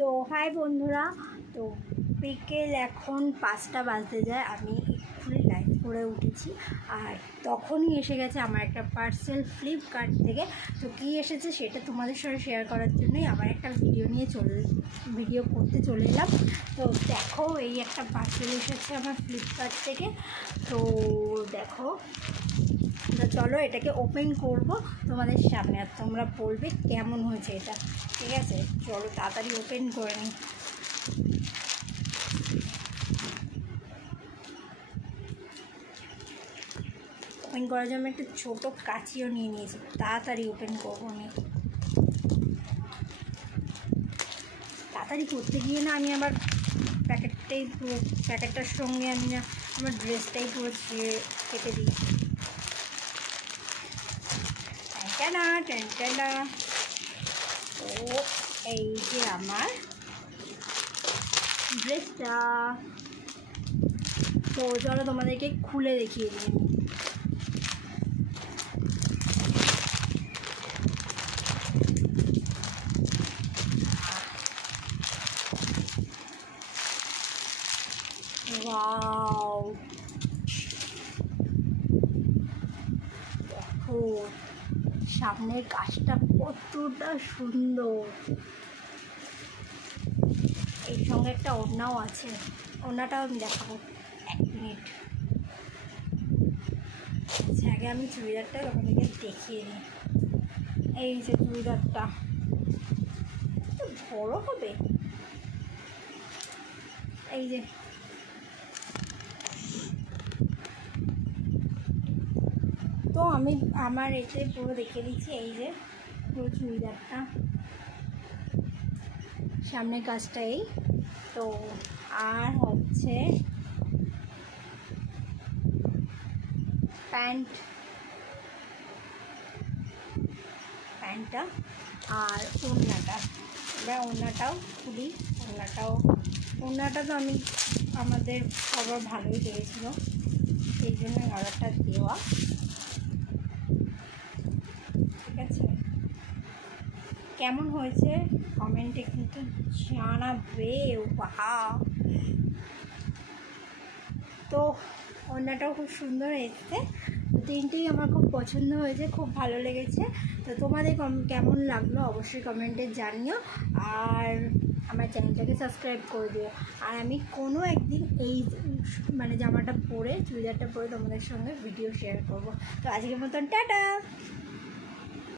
তো হাই বন্ধুরা, তো বিকেল এখন 5টা বাজতে যায়। আমি এক্ষুনি লাইভ করে উঠেছি আর তখনই এসে গেছে আমার একটা পার্সেল ফ্লিপকার্ট থেকে। তো কী এসেছে সেটা তোমাদের সঙ্গে শেয়ার করার জন্যই আমার একটা ভিডিও করতে চলে এলাম। তো দেখো, এই একটা পার্সেল এসেছে আমার ফ্লিপকার্ট থেকে। তো দেখো, তো চলো এটাকে ওপেন করব তোমাদের সামনে, আর তোমরা বলবে কেমন হয়েছে এটা। ঠিক আছে, চলো তাড়াতাড়ি ওপেন করে নিই। ওপেন করার জন্য একটা ছোটো কাঁচিও নিয়ে নিয়েছি, তাড়াতাড়ি ওপেন করবো আমি। তাড়াতাড়ি করতে গিয়ে না আমি আবার প্যাকেটটার সঙ্গে আমি না আমার ড্রেসটাই পুরো কেটে দিই। ট্যান্টানা। তো এই যে আমার ড্রেসটা, তো চলো তোমাদেরকে খুলে দেখিয়ে দিই। ওয়াও, দেখো সামনের কাজটা কতটা সুন্দর। এর সঙ্গে একটা ওড়নাও আছে, ওড়নাটাও আমি দেখাবো, 1 মিনিট। আগে আমি চুড়িদারটা তোমাদেরকে দেখিয়ে নিই। এই যে চুড়িদারটা বড় হবে, এই যে তো আমি আমার এতে পুরো দেখিয়ে দিচ্ছি। এই যে পুরো চুড়িদারটা, সামনের কাজটা এই। তো আর হচ্ছে প্যান্টটা আর ওড়নাটা। এবার ওড়নাটাও খুলি। ওড়নাটা তো আমাদের সবার ভালোই লেগেছিল, সেই জন্য অর্ডারটা দেওয়া। ঠিক আছে, কেমন হয়েছে কমেন্টে কিন্তু জানাবে। ওয়াও, তো ওড়নাটাও খুব সুন্দর এসেছে। তিনটেই আমার খুব পছন্দ হয়েছে, খুব ভালো লেগেছে। তো তোমাদের কেমন লাগলো অবশ্যই কমেন্টে জানিও, আর আমার চ্যানেলটাকে সাবস্ক্রাইব করে দিও। আর আমি কোনো একদিন এই জামাটা পরে, চুড়িদারটা পরে তোমাদের সঙ্গে ভিডিও শেয়ার করব। তো আজকের মতন টাটা।